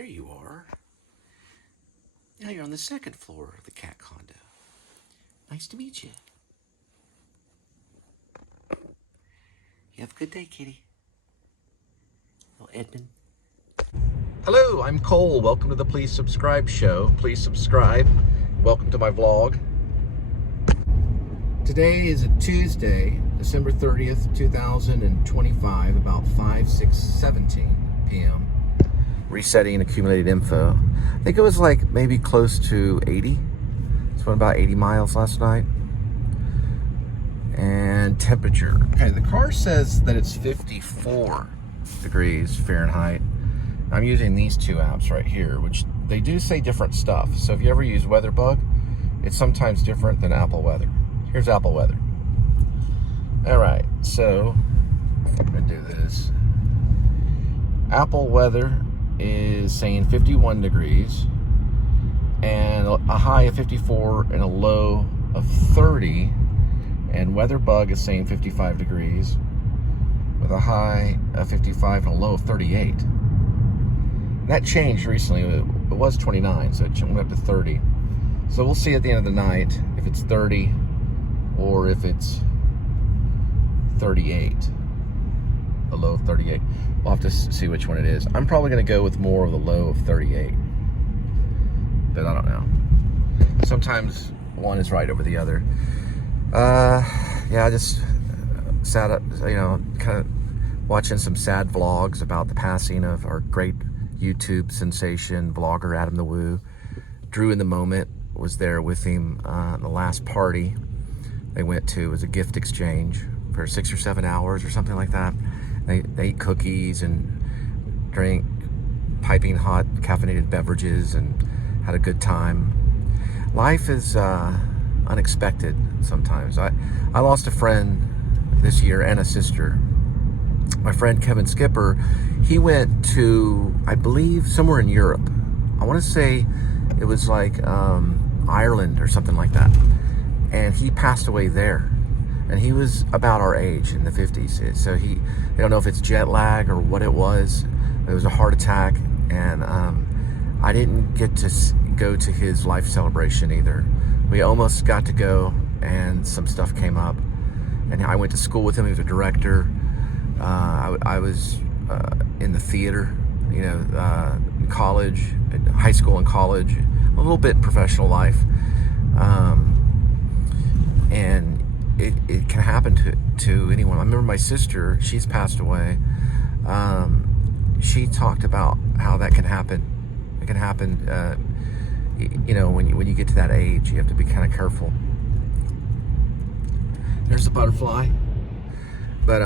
There you are. Now you're on the second floor of the cat condo. Nice to meet you. You have a good day, kitty. Little Edmund. Hello, I'm Cole. Welcome to the Please Subscribe show. Please subscribe. Welcome to my vlog. Today is a Tuesday, December 30th, 2025, about 5:17 p.m. Resetting accumulated info. I think it was like maybe close to 80. It's went about 80 miles last night. And temperature. Okay, the car says that it's 54 degrees Fahrenheit. I'm using these two apps right here, which they do say different stuff. So if you ever use WeatherBug, it's sometimes different than Apple Weather. Here's Apple Weather. All right, so I'm gonna do this. Apple Weather is saying 51 degrees and a high of 54 and a low of 30. And WeatherBug is saying 55 degrees with a high of 55 and a low of 38. And that changed recently. It was 29, so it went up to 30. So we'll see at the end of the night if it's 30 or if it's 38. A low of 38. We'll have to see which one it is. I'm probably going to go with more of the low of 38. But I don't know. Sometimes one is right over the other. Yeah, I just sat up, kind of watching some sad vlogs about the passing of our great YouTube sensation vlogger, Adam the Woo. Drew in the Moment was there with him in the last party they went to. It was a gift exchange for 6 or 7 hours or something like that. They ate cookies and drank piping hot caffeinated beverages and had a good time. Life is unexpected sometimes. I lost a friend this year and a sister. My friend Kevin Skipper, he went to, I believe, somewhere in Europe. I want to say it was like Ireland or something like that. And he passed away there. And he was about our age, in the 50s. So I don't know if it's jet lag or what it was. It was a heart attack. And I didn't get to go to his life celebration either. We almost got to go, and some stuff came up. And I went to school with him. He was a director. I was in the theater, in college, in high school and college, a little bit professional life. And it can happen to anyone. I remember my sister, she's passed away. She talked about how that can happen. It can happen, when you get to that age, you have to be kind of careful. There's a butterfly. But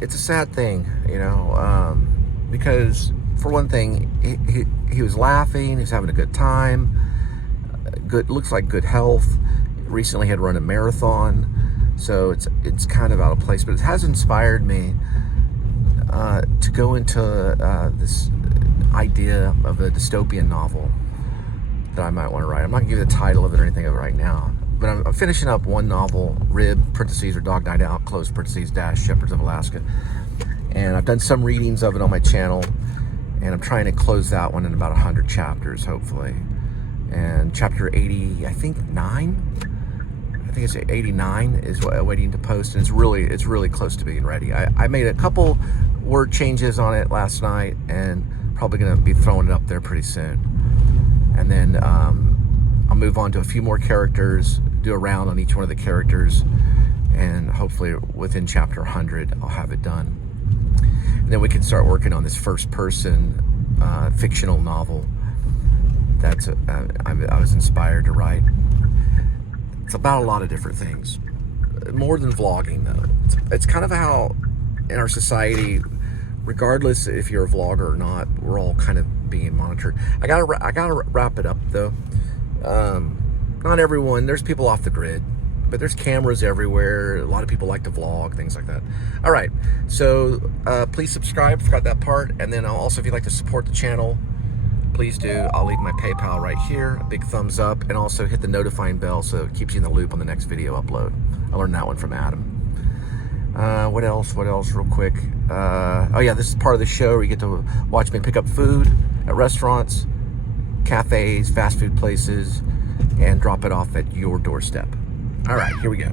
it's a sad thing, because for one thing, he was laughing, he was having a good time, looks like good health. Recently had run a marathon, so it's kind of out of place. But it has inspired me to go into this idea of a dystopian novel that I might want to write. I'm not going to give you the title of it or anything of it right now. But I'm finishing up one novel, Rib, parentheses, or Dog Night Out, close parentheses, dash, Shepherds of Alaska. And I've done some readings of it on my channel, and I'm trying to close that one in about 100 chapters, hopefully. And chapter 80, I think 89 is waiting to post, and it's really close to being ready. I made a couple word changes on it last night, and probably going to be throwing it up there pretty soon. And then I'll move on to a few more characters, do a round on each one of the characters, and hopefully within chapter 100 I'll have it done. And then we can start working on this first-person fictional novel that's I was inspired to write. It's about a lot of different things, more than vlogging though. It's kind of how in our society, regardless if you're a vlogger or not, we're all kind of being monitored. I gotta wrap it up though. Not everyone, there's people off the grid, but there's cameras everywhere. A lot of people like to vlog, things like that. All right, so please subscribe, forgot that part. And then also, if you'd like to support the channel, please do. I'll leave my PayPal right here, a big thumbs up, and also hit the notifying bell so it keeps you in the loop on the next video upload. I learned that one from Adam. What else real quick? Oh yeah, this is part of the show where you get to watch me pick up food at restaurants, cafes, fast food places, and drop it off at your doorstep. All right, here we go.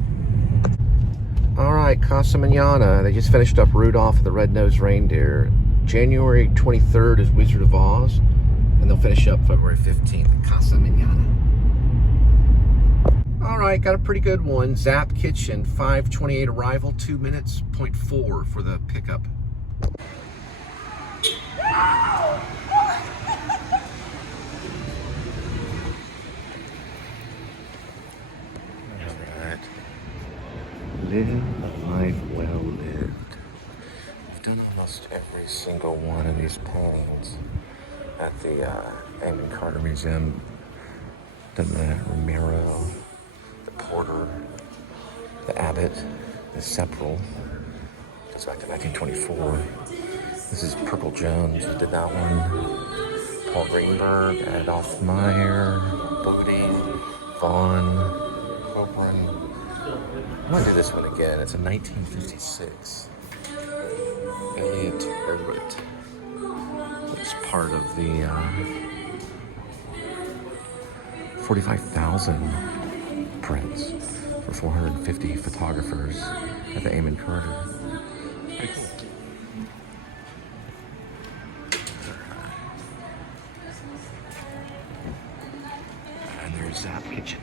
All right, Casa Manana. They just finished up Rudolph the Red-Nosed Reindeer. January 23rd is Wizard of Oz, and they'll finish up February 15th, Casa Manana. All right, got a pretty good one. Zap Kitchen, 5:28 arrival, 2 minutes, 0.4 for the pickup. Live a life well lived. I've done almost every single one of these paintings at the Amon Carter Museum. Done the Romero, the Porter, the Abbott, the Sepral. Goes back to 1924. This is Purple Jones, did that one. Paul Greenberg, Adolph Meyer, Bodie, Vaughn, Copeland. I want to do this one again. It's a 1956. Elliot Herbert. It's part of the 45,000 prints for 450 photographers at the Amon Carter. And there's Zap Kitchen.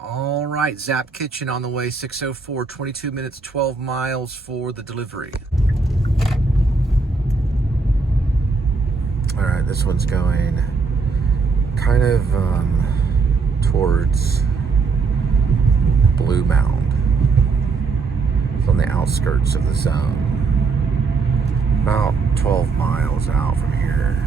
All right, Zap Kitchen on the way, 6:04, 22 minutes, 12 miles for the delivery. All right, this one's going kind of towards Blue Mound. It's on the outskirts of the zone. About 12 miles out from here.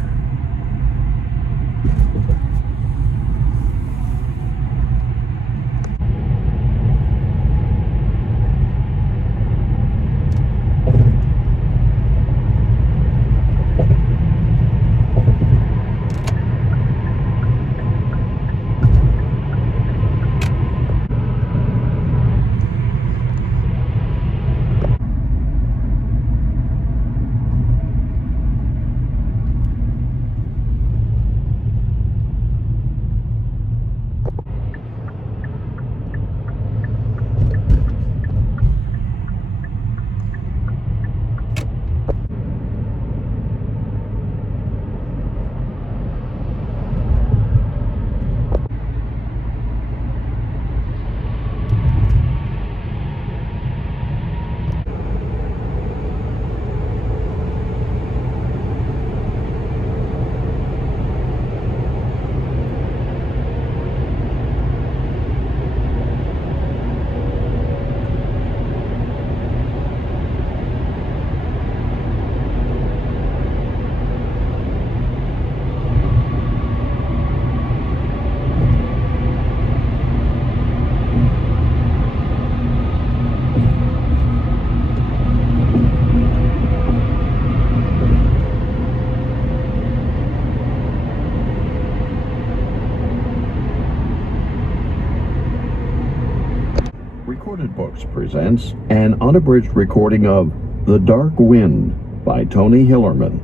Recorded Books presents an unabridged recording of The Dark Wind by Tony Hillerman,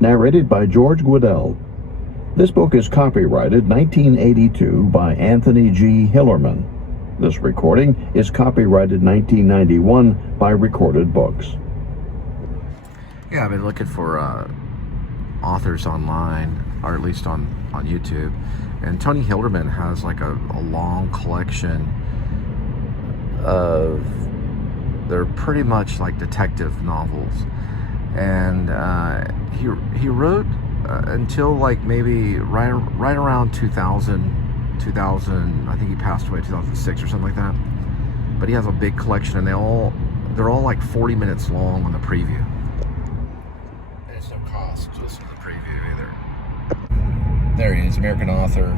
narrated by George Guidell. This book is copyrighted 1982 by Anthony G. Hillerman. This recording is copyrighted 1991 by Recorded Books. Yeah, I've been looking for authors online, or at least on YouTube, and Tony Hillerman has like a long collection of, they're pretty much like detective novels, and he wrote until like maybe right around 2000. I think he passed away in 2006 or something like that. But he has a big collection, and they're all like 40 minutes long on the preview. There's no cost to listen to the preview either. There he is, American author,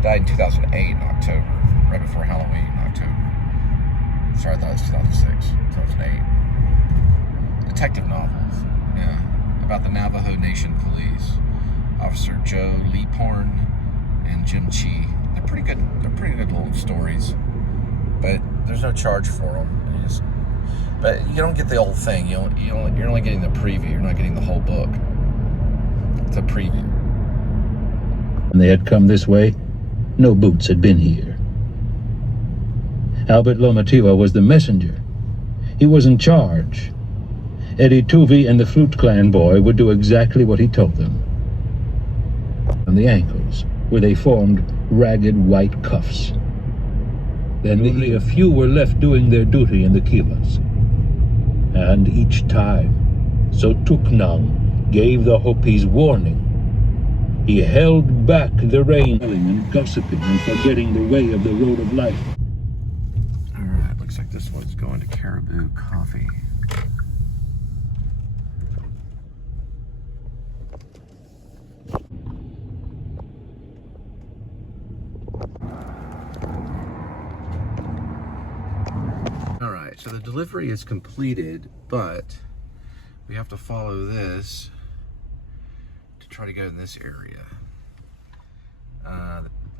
died in 2008 in October, right before Halloween in October. Sorry, I thought it was 2006, 2008. Detective novels, yeah, about the Navajo Nation Police. Officer Joe Leaphorn and Jim Chi. They're pretty good. They're pretty good little stories, but there's no charge for them. But you don't get the whole thing. You're only getting the preview. You're not getting the whole book. It's a preview. When they had come this way, no boots had been here. Albert Lomativa was the messenger. He was in charge. Eddie Tuvey and the Flute Clan boy would do exactly what he told them. On the ankles, where they formed ragged white cuffs. Then only a few were left doing their duty in the kivas. And each time, Sotuknang gave the Hopis warning. He held back the rain, and gossiping and forgetting the way of the road of life. All right, looks like this one's going to Caribou Coffee. All right, so the delivery is completed, but we have to follow this to try to go in this area.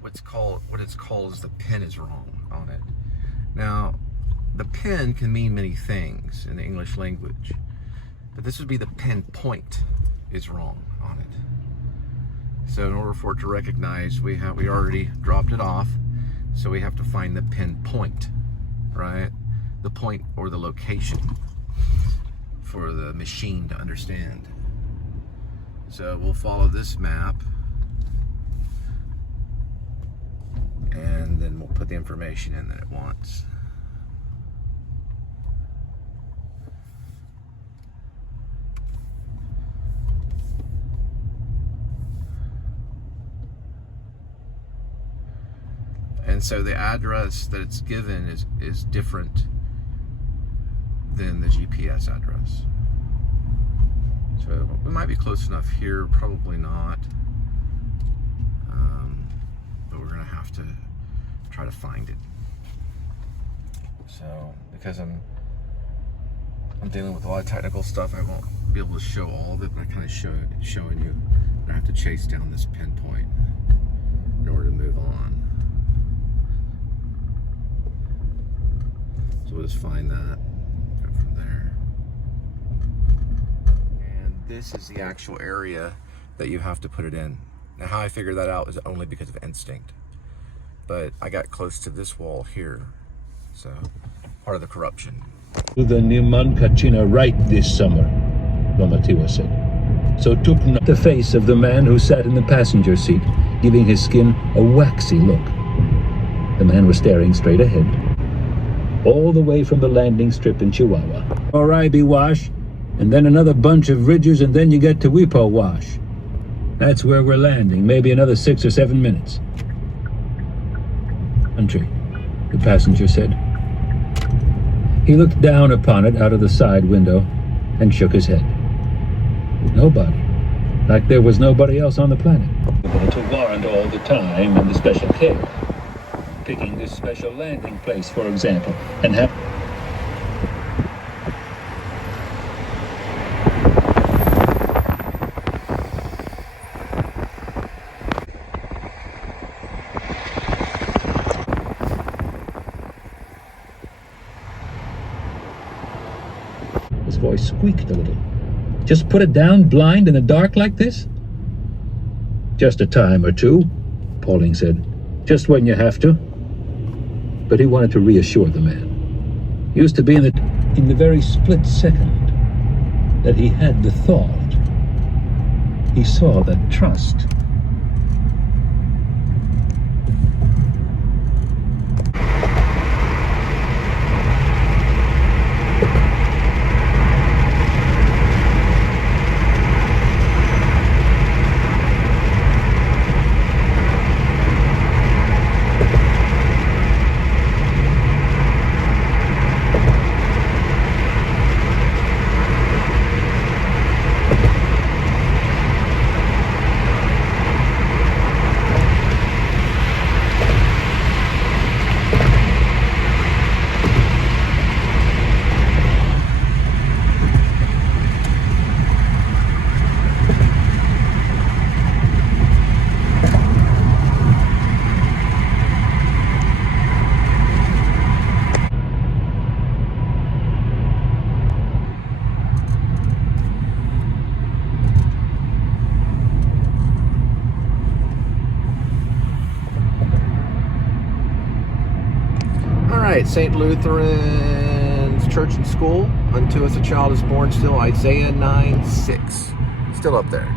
What it's called is the pin is wrong on it. Now, the pin can mean many things in the English language, but this would be the pin point is wrong on it. So in order for it to recognize, we already dropped it off, so we have to find the pin point, right? The point or the location for the machine to understand. So we'll follow this map, and then we'll put the information in that it wants. And so the address that it's given is different than the GPS address. So we might be close enough here, probably not. But we're gonna have to try to find it. So because I'm dealing with a lot of technical stuff, I won't be able to show all of it, but I kind of showing you. I have to chase down this pinpoint in order to move on. So we'll just find that, go from there. And this is the actual area that you have to put it in. Now how I figured that out is only because of instinct. But I got close to this wall here, so part of the corruption. To the Niman Kachina right this summer, Lomativa said. So took the face of the man who sat in the passenger seat, giving his skin a waxy look. The man was staring straight ahead, all the way from the landing strip in Chihuahua. Oraibi Wash, and then another bunch of ridges, and then you get to Wipo Wash. That's where we're landing, maybe another 6 or 7 minutes. Country, the passenger said. He looked down upon it out of the side window and shook his head. Nobody. Like there was nobody else on the planet. To warrant all the time and the special care. Picking this special landing place, for example, and have... His voice squeaked a little. Just put it down blind in the dark like this? Just a time or two, Pauling said. Just when you have to. But he wanted to reassure the man. He used to be in the very split second that he had the thought. He saw that trust. right, St. Lutheran's Church and School. Unto us a child is born, still Isaiah 9:6. Still up there.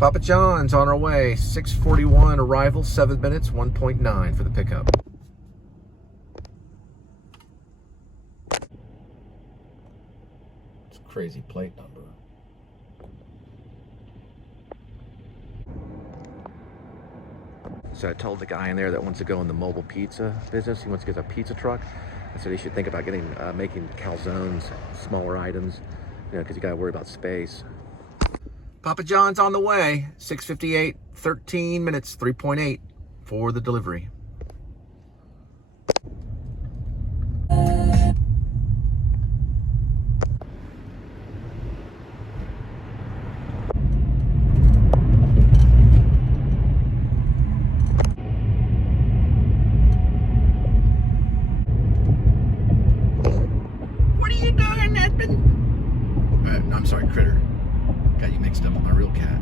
Papa John's on our way. 6:41 arrival, 7 minutes, 1.9 for the pickup. It's a crazy plate number. So I told the guy in there that wants to go in the mobile pizza business, he wants to get a pizza truck. I said he should think about making calzones, smaller items, because you got to worry about space. Papa John's on the way. 6:58, 13 minutes, 3.8 for the delivery. What are you doing, Edmund? I'm sorry, Critter. Got you mixed up with my real cat.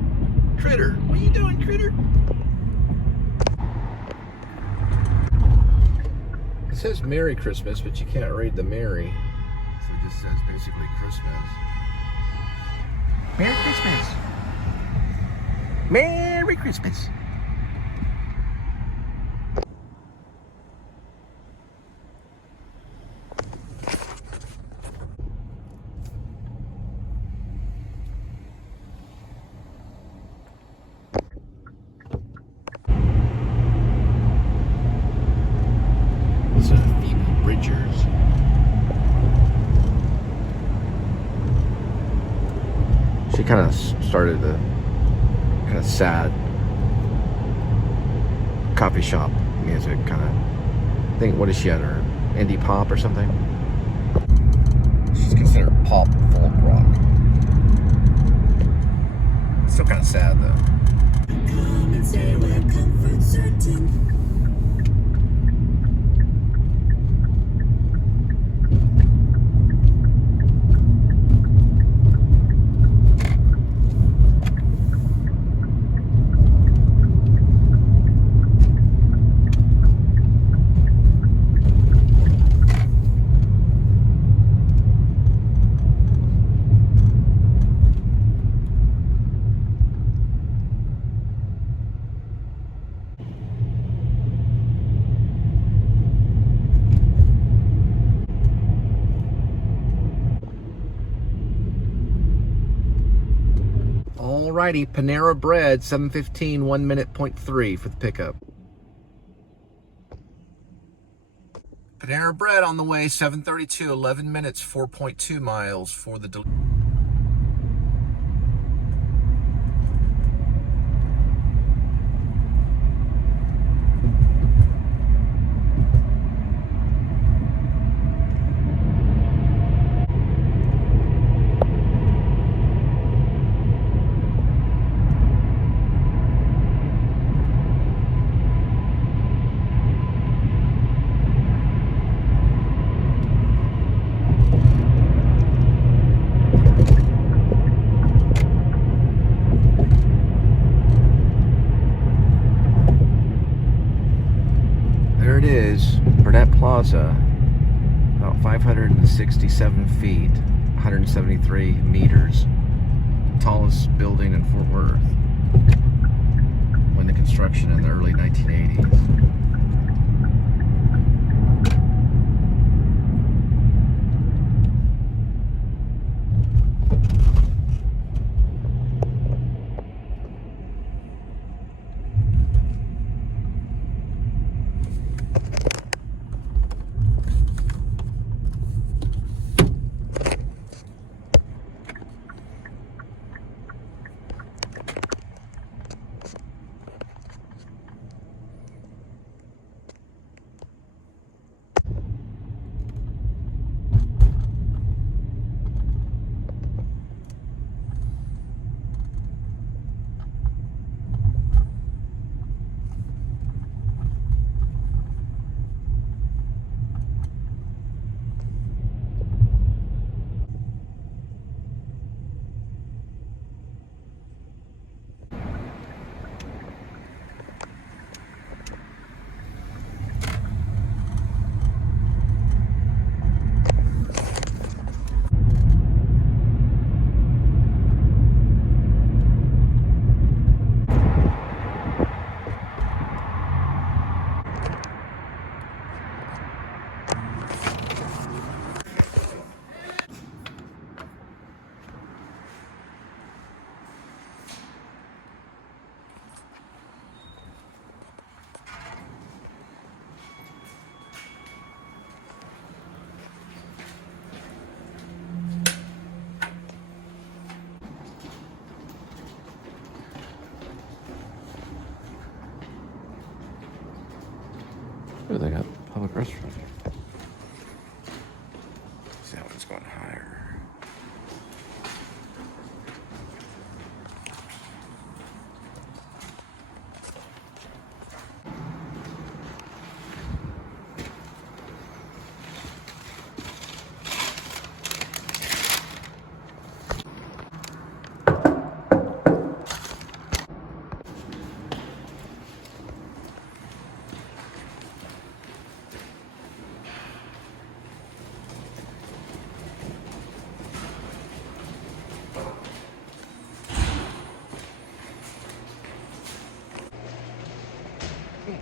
Critter, what are you doing, Critter? It says Merry Christmas, but you can't read the Merry. So it just says basically Christmas. Merry Christmas. Merry Christmas. She kind of started the kind of sad coffee shop music kind of thing. What is she at, her indie pop or something? She's considered pop folk rock. It's still kind of sad though. Come and stay where comfort's certain. Alrighty, Panera Bread, 7:15, 1 minute, 0.3 for the pickup. Panera Bread on the way, 7:32, 11 minutes, 4.2 miles for the delivery. There it is, Burnett Plaza, about 567 feet, 173 meters, tallest building in Fort Worth, went into construction in the early 1980s. Oh, they got public restroom. See, that one's going higher.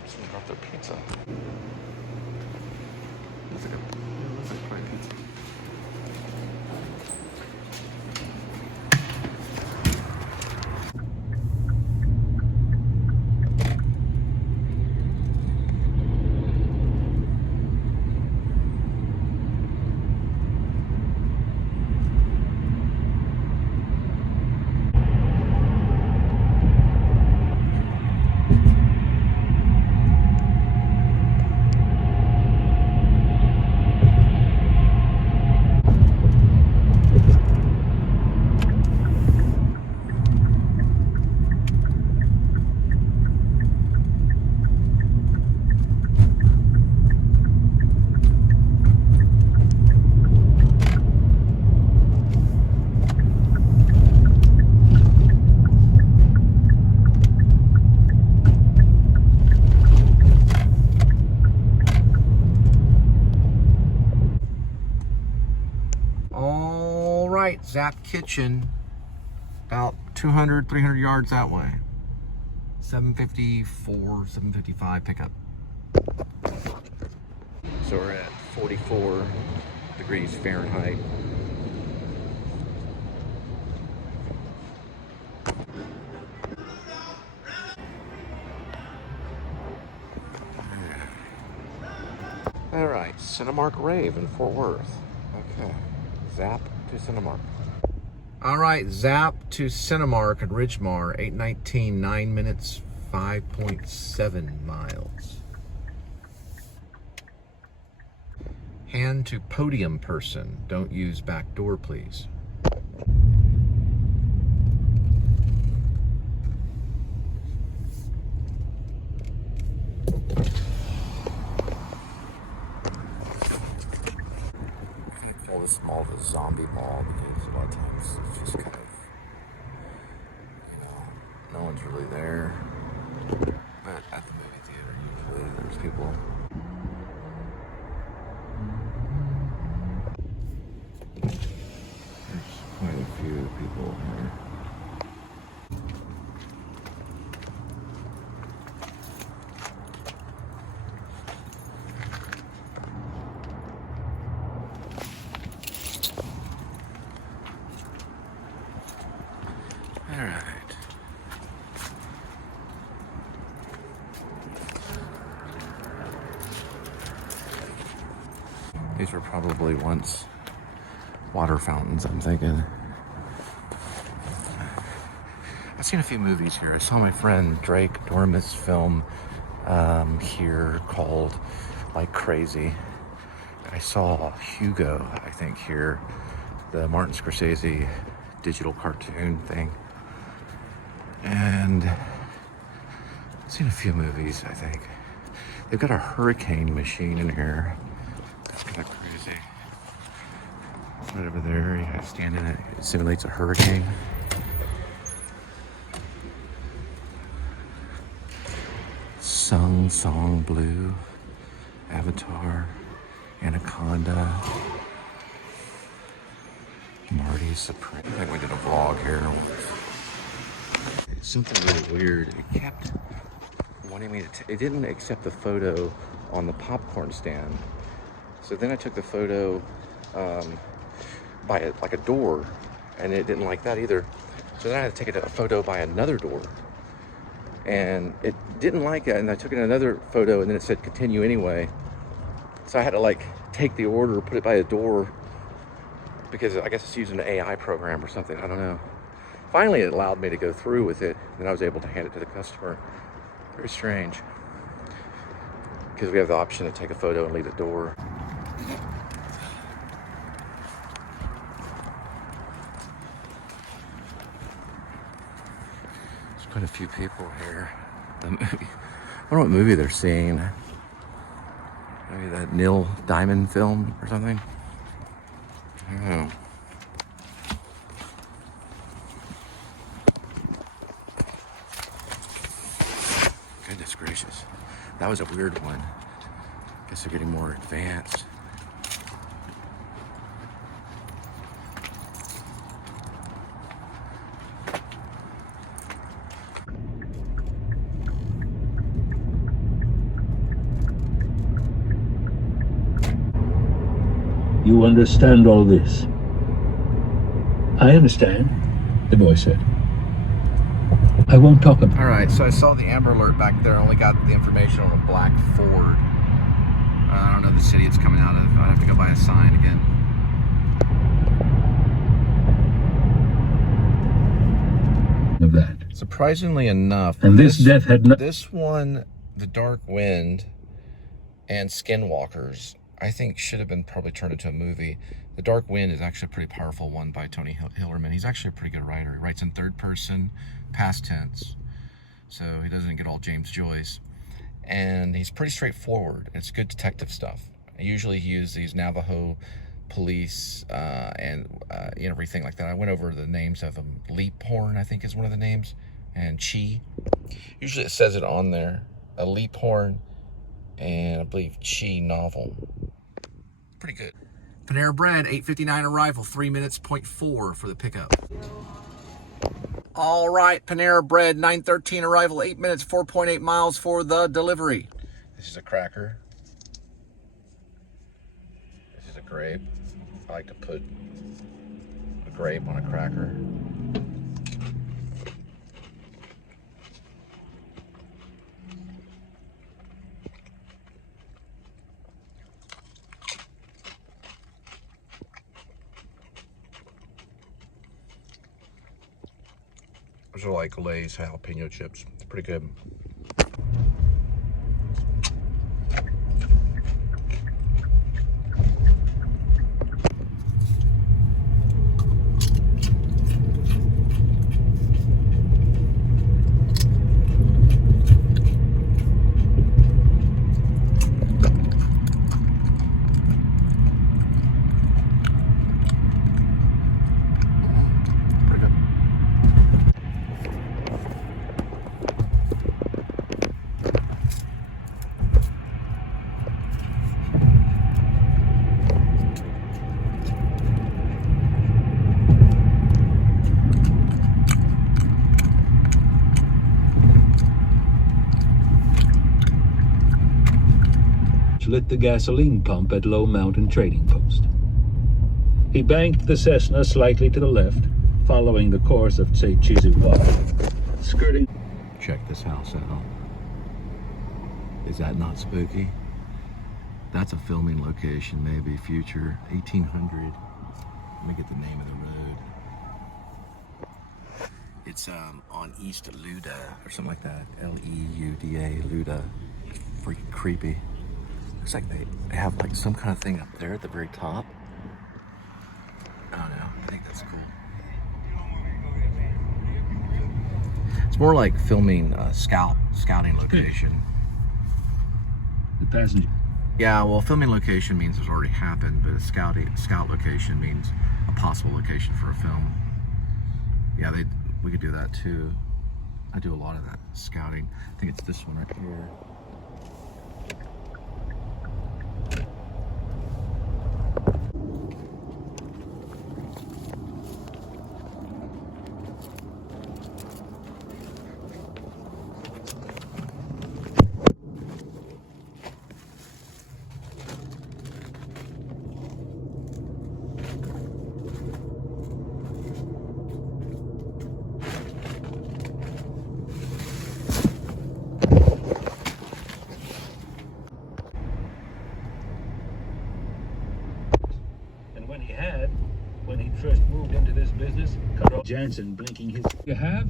Someone brought their pizza. Looks like fried pizza. Zap Kitchen, about 200, 300 yards that way. 754, 755 pickup. So we're at 44 degrees Fahrenheit. All right, Cinemark Rave in Fort Worth. Okay, Zap to Cinemark. All right, Zap to Cinemark at Ridgemar, 8:19, 9 minutes, 5.7 miles. Hand to podium person. Don't use back door, please. I call this mall the zombie mall because a lot of times it's just kind of, you know, no one's really there. But at the movie theater, usually there's people. There's quite a few people here. All right. These were probably once water fountains, I'm thinking. I've seen a few movies here. I saw my friend Drake Dormus film here called Like Crazy. I saw Hugo, I think, here, the Martin Scorsese digital cartoon thing. And I've seen a few movies, I think. They've got a hurricane machine in here. That's kind of crazy. Right over there, you gotta stand in it. It simulates a hurricane. Song Blue, Avatar, Anaconda, Marty Supreme. I think we did a vlog here. Something really weird. It kept wanting me to. It didn't accept the photo on the popcorn stand. So then I took the photo by like a door, and it didn't like that either. So then I had to take a photo by another door, and it didn't like it. And I took another photo, and then it said continue anyway. So I had to like take the order, put it by a door, because I guess it's using an AI program or something. I don't know. Finally, it allowed me to go through with it, and I was able to hand it to the customer. Very strange. because we have the option to take a photo and leave the door. There's quite a few people here. The movie. I wonder what movie they're seeing. Maybe that Neil Diamond film or something. I don't know. Goodness gracious. That was a weird one. Guess they're getting more advanced. You understand all this? I understand, the boy said. I won't talk about it. All right, so I saw the Amber Alert back there. I only got the information on a black Ford. I don't know the city it's coming out of. I'd have to go buy a sign again. Of that. Surprisingly enough, And this death had not. This one, The Dark Wind and Skinwalkers, I think should have been probably turned into a movie. The Dark Wind is actually a pretty powerful one by Tony Hillerman. He's actually a pretty good writer. He writes in third person, past tense. So he doesn't get all James Joyce. And he's pretty straightforward. It's good detective stuff. Usually he uses these Navajo police and everything like that. I went over the names of them. Leap Horn, I think, is one of the names. And Chi. Usually it says it on there. A Leap Horn and I believe Chi novel. Pretty good. Panera Bread, 8:59 arrival, 3 minutes, 0.4 for the pickup. All right, Panera Bread, 9:13 arrival, 8 minutes, 4.8 miles for the delivery. This is a cracker. This is a grape. I like to put a grape on a cracker. Those are like Lay's jalapeno chips. It's pretty good. Lit the gasoline pump at Low Mountain Trading Post. He banked the Cessna slightly to the left, following the course of Tse-Chizuwa, skirting. Check this house out. Is that not spooky? That's a filming location, maybe future 1800. Let me get the name of the road. It's on East Luda or something like that. L-E-U-D-A, Luda. Freaking creepy. Looks like they have like some kind of thing up there at the very top. I don't know. I think that's cool. It's more like filming a scouting location. The passenger. Yeah, well, filming location means it's already happened, but a scout location means a possible location for a film. Yeah, we could do that too. I do a lot of that scouting. I think it's this one right here. When he first moved into this business, cut off Jansen blinking his. You have?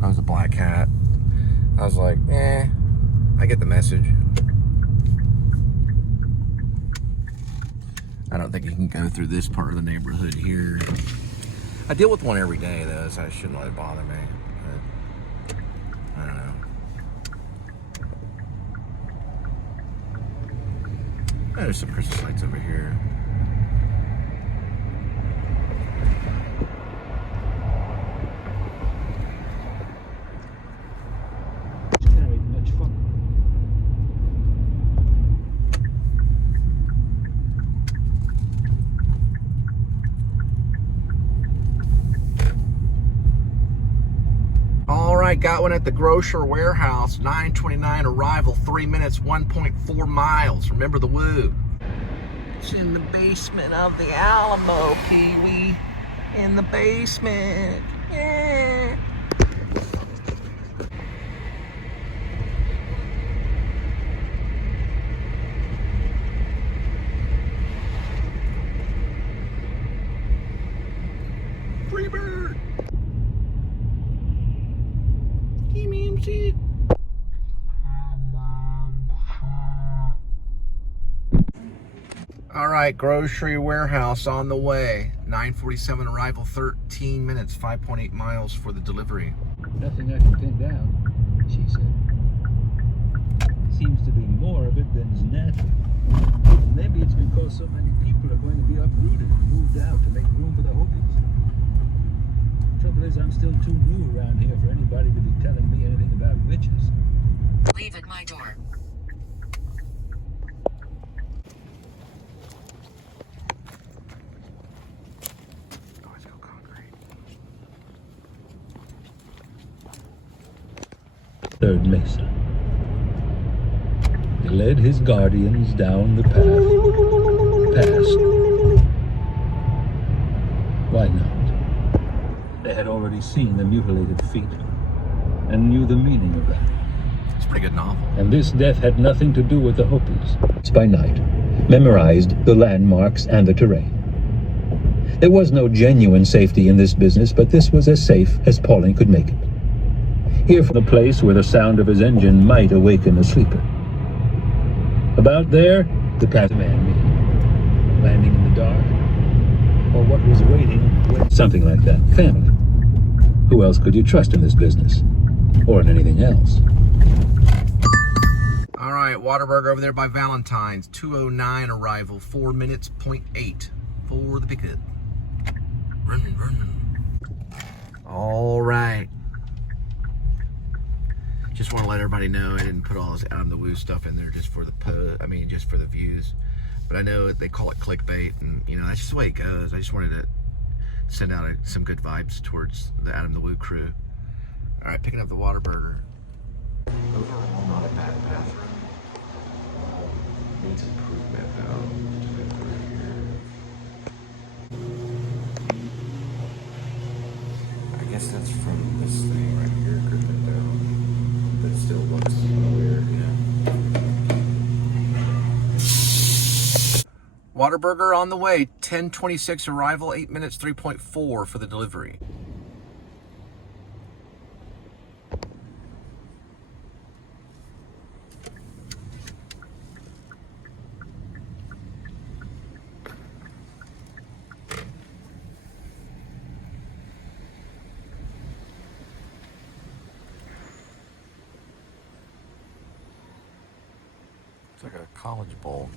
That was a black cat. I was like, I get the message. I don't think you can go through this part of the neighborhood here. I deal with one every day, though, so I shouldn't let it bother me. But I don't know. Oh, there's some Christmas lights over here. All right, got one at the grocer warehouse. 9:29 arrival, 3 minutes, 1.4 miles. Remember the woo. It's in the basement of the Alamo, Pee-wee. In the basement. Yeah. Free bird. Give me him shit. All right, grocery warehouse on the way. 9:47 arrival, 13 minutes, 5.8 miles for the delivery. Nothing I can pin down, she said. Seems to be more of it than is natural. Maybe it's because so many people are going to be uprooted and moved out to make room for the Hopis. Trouble is, I'm still too new around here for anybody to be telling me anything about witches. Leave at my door. Always go concrete. Third Mesa. He led his guardians down the path, past. Why not? They had already seen the mutilated feet and knew the meaning of that. It's a pretty good novel. And this death had nothing to do with the Hopis. By night, memorized the landmarks and the terrain. There was no genuine safety in this business, but this was as safe as Pauling could make it. Here from the place where the sound of his engine might awaken a sleeper. About there, the path man made. Landing in the dark, or what was waiting, something like that. Family. Who else could you trust in this business? Or in anything else? All right, Whataburger over there by Valentine's. 2:09 arrival, 4 minutes, 0.8 for the pickup. Running. All right. Just want to let everybody know I didn't put all this Adam the Woo stuff in there just for the just for the views. But I know they call it clickbait, and you know that's just the way it goes. I just wanted to send out some good vibes towards the Adam the Woo crew. All right, picking up the Whataburger. Overall, not a bad bathroom. Needs improvement though. I guess that's from this thing right here, dripping down. But it still looks weird, you know. Whataburger on the way. 10:26 arrival, 8 minutes, 3.4 for the delivery. It's like a college bowl.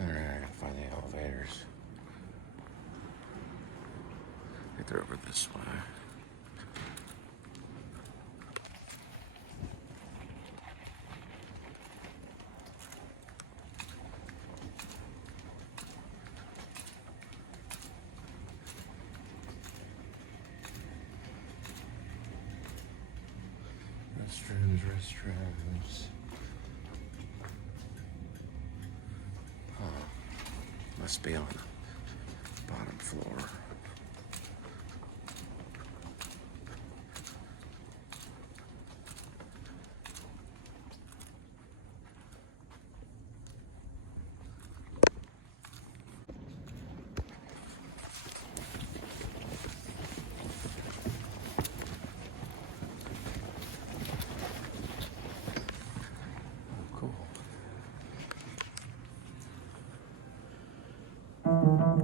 Alright, I gotta find the elevators. I think they're over this way. Restrooms. Oh, must be on the bottom floor.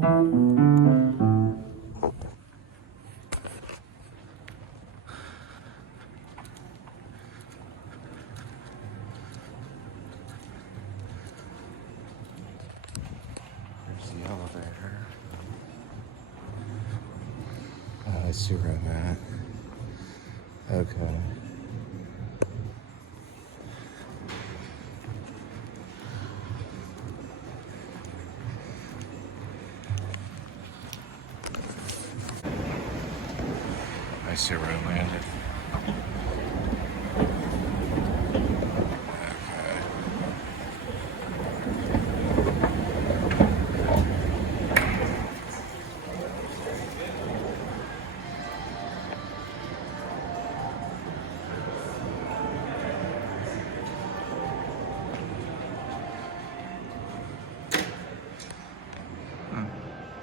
There's the elevator. Oh, I see where I'm at. Okay. I see where I landed.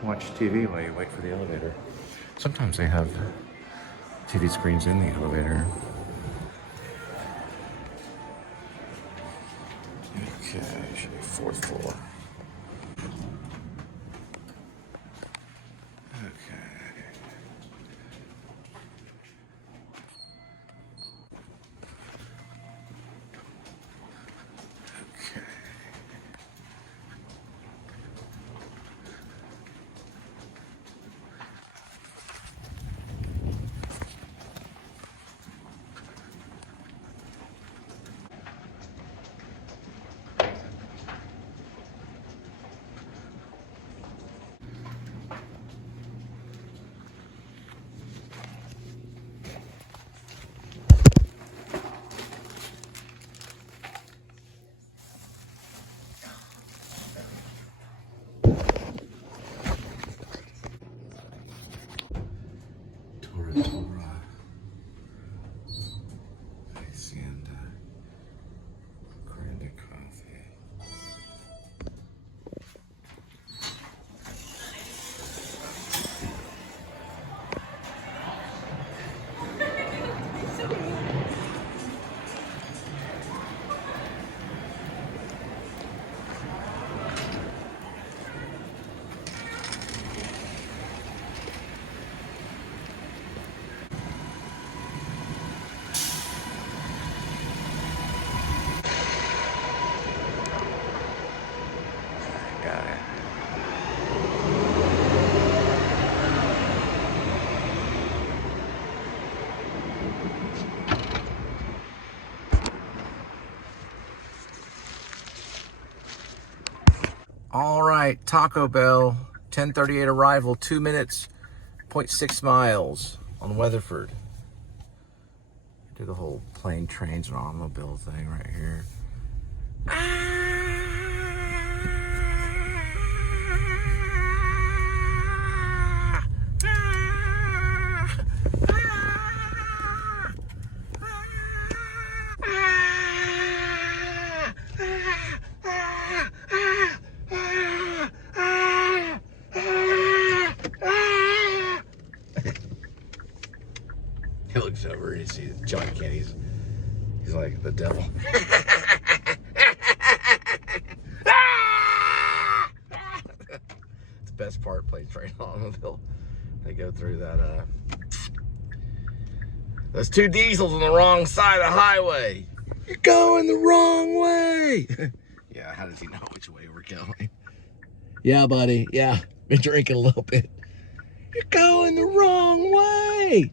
Watch TV while you wait for the elevator. Sometimes they have TV screens in the elevator. Okay, should be 4th floor. Okay. Okay. Torah. Hacienda. Grande coffee. Got it. All right, Taco Bell, 10:38 arrival, 2 minutes, 0.6 miles on Weatherford. Do the whole plane, trains, and automobile thing right here. He looks over and he sees John Kenny's. He's like the devil. It's the best part, plane, train, automobile. They go through that, those two diesels on the wrong side of the highway. You're going the wrong way. Yeah, how does he know which way we're going? Yeah, buddy. Yeah, been drinking a little bit. You're going the wrong way.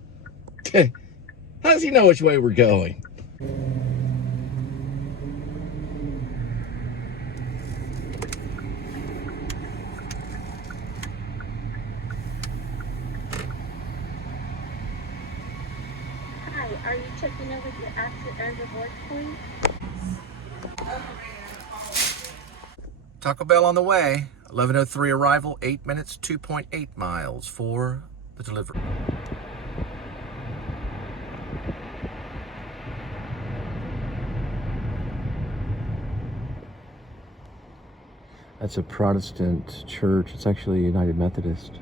How does he know which way we're going? Hi, are you checking over your exit and reward points? Taco Bell on the way. 11:03 arrival, 8 minutes, 2.8 miles for the delivery. That's a Protestant church. It's actually United Methodist.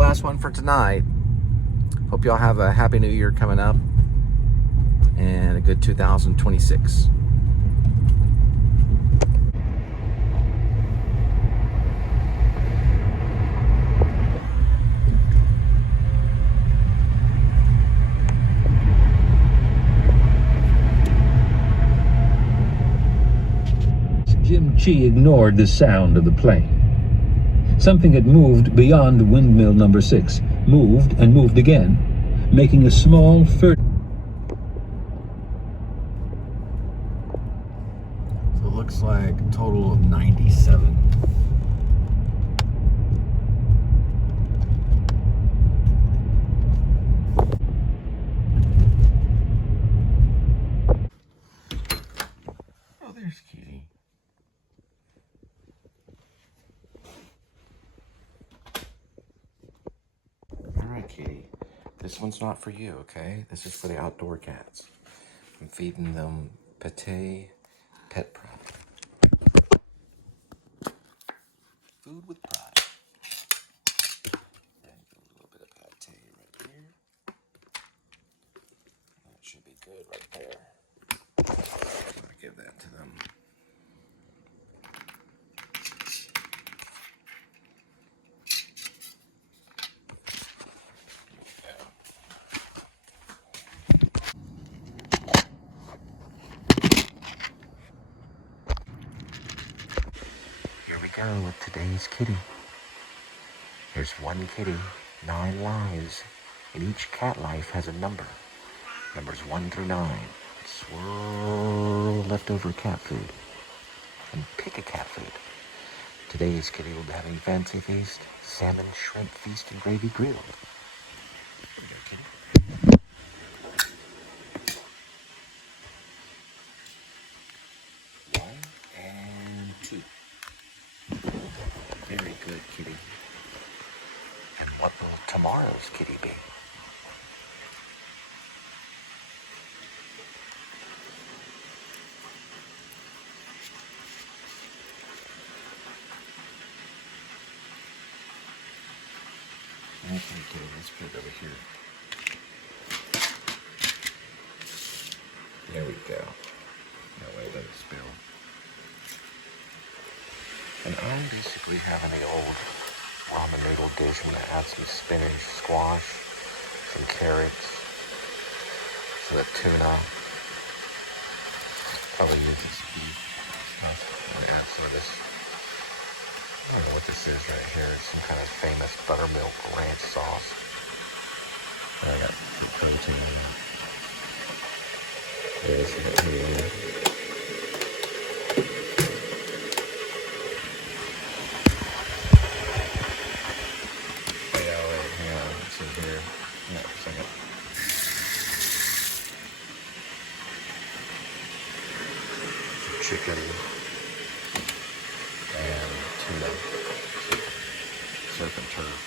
last one for tonight. Hope y'all have a happy new year coming up and a good 2026. Jim Chi ignored the sound of the plane. Something had moved beyond windmill number 6, moved and moved again, making a small So it looks like a total of 97. Oh, there's Kitty. Alright, Kitty. This one's not for you, okay? This is for the outdoor cats. I'm feeding them pate pet pride. Food with pride. And a little bit of pate right here. That should be good right there. I'm gonna give that to them. Here we go with today's kitty. There's one kitty, 9 lives, and each cat life has a number. Numbers 1 through 9. Swirl leftover cat food and pick a cat food. Today's kitty will be having fancy feast, salmon, shrimp feast, and gravy grilled. Here we go, kitty. 1 and 2. Very good, kitty. And what will tomorrow's kitty be? Okay, kitty, let's put it over here. There we go. That way it doesn't spill. And I'm basically having the old ramen noodle dish. I'm going to add some spinach, squash, some carrots, some of the tuna. Probably use this beef. I'm going to add some of this. I don't know what this is right here. It's some kind of famous buttermilk ranch sauce. And I got the protein. This right here. Hang on. It's in here. Hang on a second. Chicken and tuna. Surf and turf.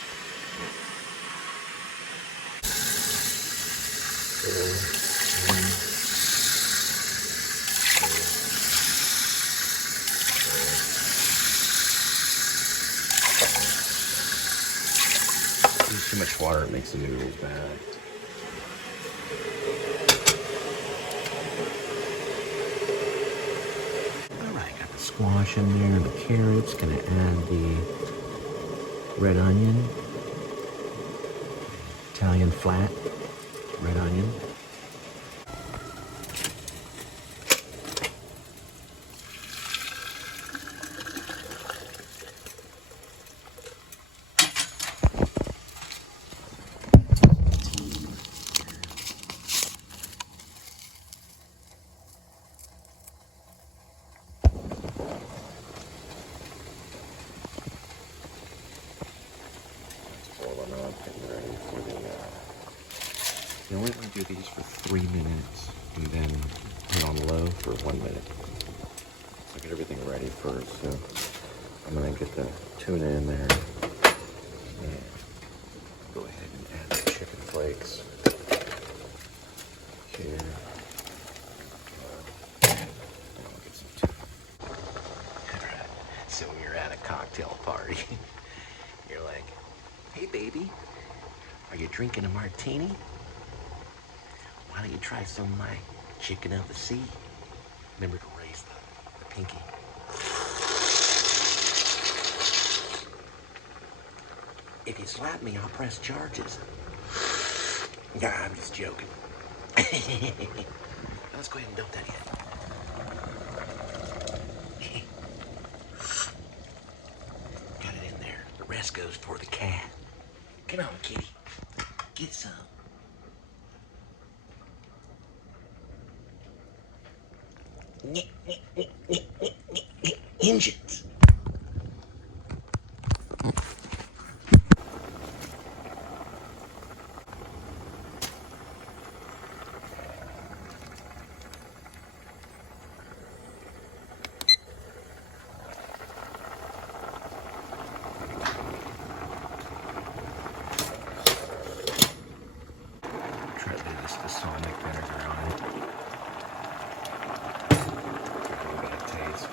Use too much water, it makes the noodles bad. Alright, got the squash in there, the carrots, gonna add the red onion, Italian flat, red onion. You only want to do these for 3 minutes and then put on low for 1 minute. So get everything ready first. So I'm going to get the tuna in there. And go ahead and add the chicken flakes here. I'll get some tuna. Alright, so when you're at a cocktail party, you're like Hey, baby. Are you drinking a martini? Why don't you try some of my chicken of the sea? Remember to raise the pinky. If you slap me, I'll press charges. Nah, I'm just joking. Let's go ahead and dump that in. Got it in there. The rest goes for the cat. Come on, kitty. Get some. Engines. Try to do this balsamic vinegar on it. Get a little bit of taste.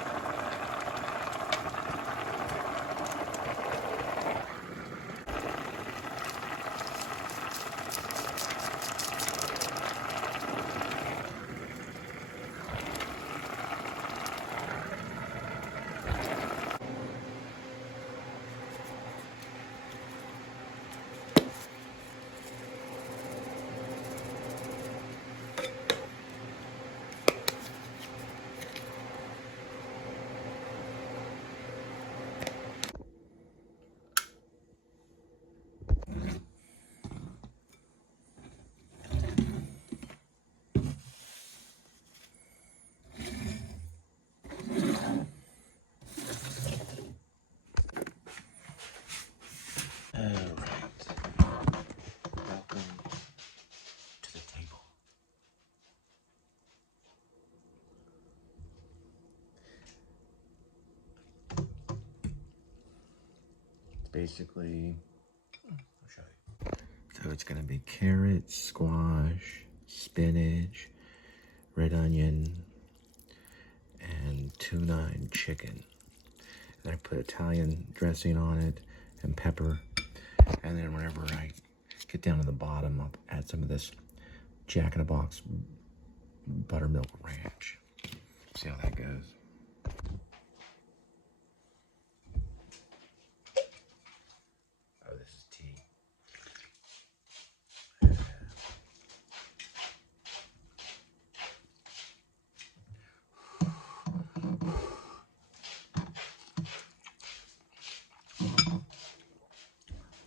Welcome to the table. It's basically, I'll show you. So it's gonna be carrots, squash, spinach, red onion, and tuna and chicken. And I put Italian dressing on it and pepper. And then whenever I get down to the bottom, I'll add some of this Jack in the Box buttermilk ranch. See how that goes. Oh, this is tea.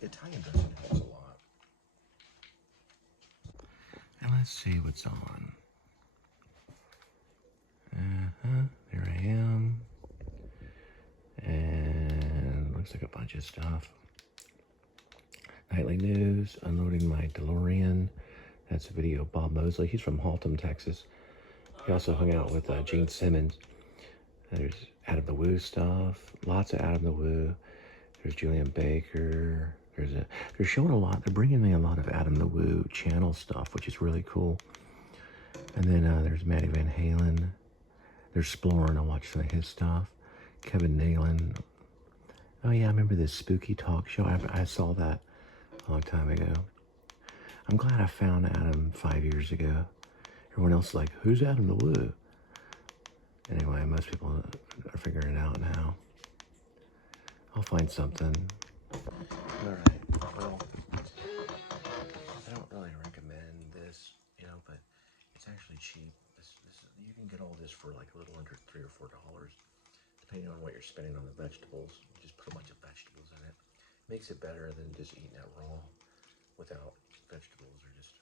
The Italian dressing helps a lot. And let's see what's on. There I am. And looks like a bunch of stuff. Nightly news, unloading my DeLorean. That's a video of Bob Mosley. He's from Haltom, Texas. He also hung out with Gene Simmons. There's Adam the Woo stuff. Lots of Adam the Woo. There's Julian Baker. They're showing a lot. They're bringing me a lot of Adam the Woo channel stuff, which is really cool. And then there's Maddie Van Halen. There's Splorin. I watched some of his stuff. Kevin Nealon. Oh yeah, I remember this spooky talk show. I saw that a long time ago. I'm glad I found Adam 5 years ago. Everyone else is like, who's Adam the Woo? Anyway, most people are figuring it out now. I'll find something. Alright, well, I don't really recommend this, you know, but it's actually cheap. You can get all this for like a little under $3 or $4, depending on what you're spending on the vegetables. You just put a bunch of vegetables in it. Makes it better than just eating it raw without vegetables or just